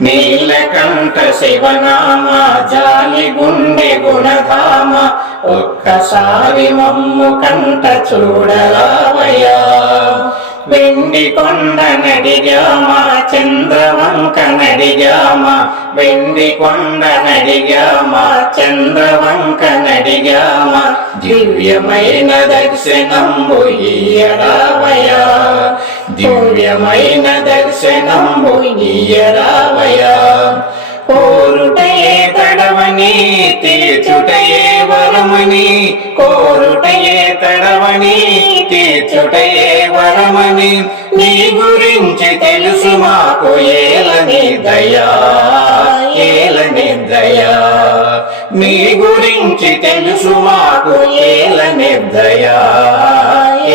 నీలకంఠ శివనామ జాలి గుండె గుణధామ ఒక్కసారి మమ్ము కంట చూడరావయ్యా వెండి కొండ నడిగామా చంద్రవంక నడిగామా వెండి కొండ నడిగామా చంద్రవంక నడిగామా దివ్యమైన దర్శనంబు ఈయరావయా దివ్యమైన దర్శనము ఈయరావయా కోరుటయే తడవని తీర్చుటయే వరమని. కోరుటయే తడవని తీర్చుటయే వరమని. నీ గురించి తెలుసు మాకు ఏలని దయా ఏలని దయా నీ గురించి తెలుసు మాకు ఏలని దయా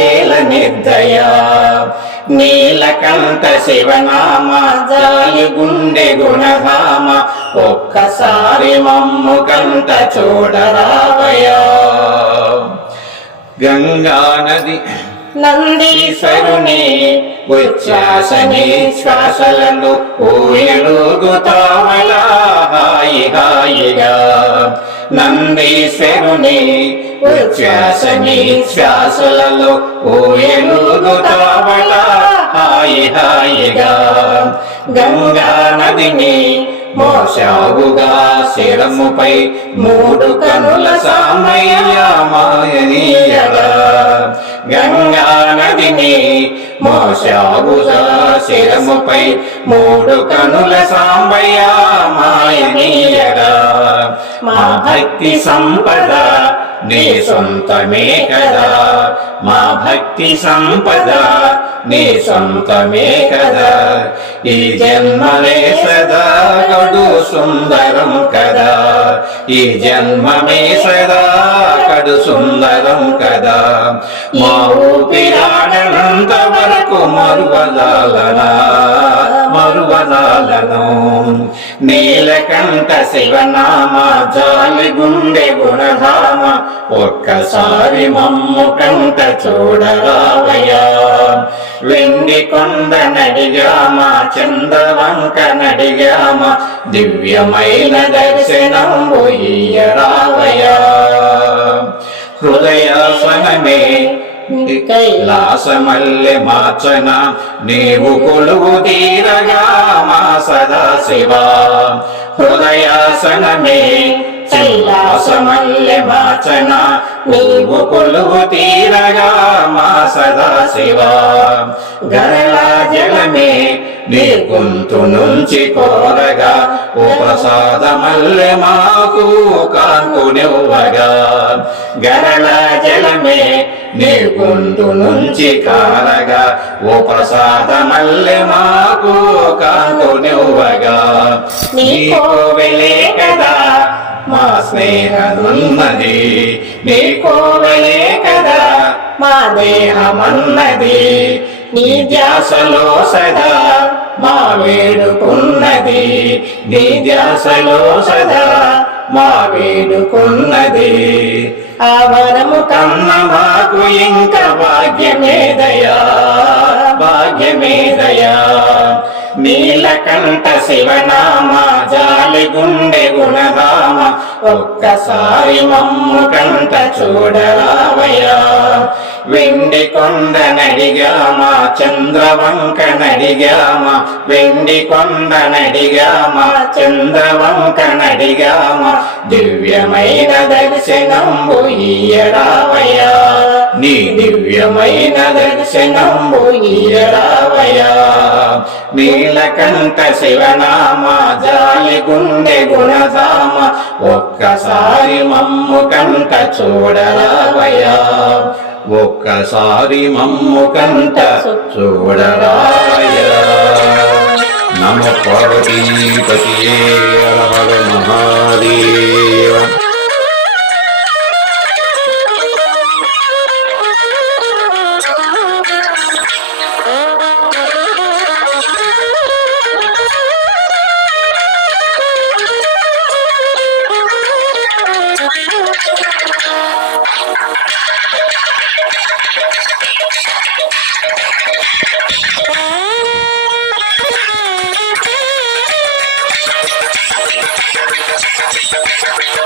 ఏలని దయా నీలకంఠ శివనామ జాలి గుండె గుణధామ ఒక్కసారి మమ్ము కంట చూడరావయా గంగా నది నందీశ్వరుని ఉచ్ఛ్వాసని శ్వాసలను ఊయలుగుతావలా హాయి హాయిగా. నందీశ్వరుని ఉచ్ఛ్వాసని శ్వాసలలో ఊయలుగుతావట హాయి హాయిగా. గంగా నదిని మోసావుగా శిరముపై మూడు కనుల సామయ్యమాయనీయగా గంగా నదిని మోసావుగా శిరముపై మూడు కనుల సాంబయ్య మాయనీయగా. మా భక్తి సంపద నీ సొంతమే కదా. మా భక్తి సంపద నీ సొంతమే కదా. ఈ జన్మమే సదా కడు సుందరం కదా. ఈ జన్మమే సదా కడు సుందరం కదా. మా ఊపిరాడనంత వరకు మరువలాలనా మరువలాలను నీలకంఠ శివనామ జాలి గుండె గుణధామ ఒక్కసారి మమ్ము కంట చూడరావయ్యా. వెండి కొండ నడిగామ చంద్రవంక నడిగామ దివ్యమైన దర్శనం రావయ్యా హృదయాసనమే కైలాసమల్లె మాచన నీవు కొలువు తీరగా మా సదా శివ హృదయాసనమే కైలాసమల్లె మాచన నీవు కొలువు తీరగా మా సదా శివా గరళా జలమే నీ గొంతు నుంచి కోర ఓ మాకు కాంతునివ్వగా గరళ జలమే నీ గొంతు నుంచి కారగా. ఓ ప్రసాదమల్లె మాకు కాంతునివ్వగా నీకో వెళ్ళే కదా మా స్నేహమున్నది. నీ కోవెలే కదా మా దేహమన్నది. నీ ధ్యాసలో సదా మా వేడుకున్న ఉన్నది నీ ధ్యాసలో సదా మా వేడుకున్నది. ఆ వరము కన్న మాకు ఇంకా భాగ్యమేదయా భాగ్యమేదయా నీలకంఠ శివనామా జాలి గుండె గుణధామ ఒక్కసారి మమ్ము కంట చూడరావయ్యా. వెండి కొండ నడిగామా చంద్రవంక నడిగామా వెండి కొండ నడిగామా చంద్రవంక నడిగామా. దివ్యమైన దర్శనం ఈయరావయ్యా నీ దివ్యమైన దర్శనంబు ఈయరావయ్యా నీలకంఠ శివనామ జాలి గుండె గుణధామ ఒక్కసారి మమ్ము కంట చూడరావయా ఒక్కసారి మమ్ము కంట చూడరావయా నమ పార్వతీపతియే హర హర మహాదేవ. Take the best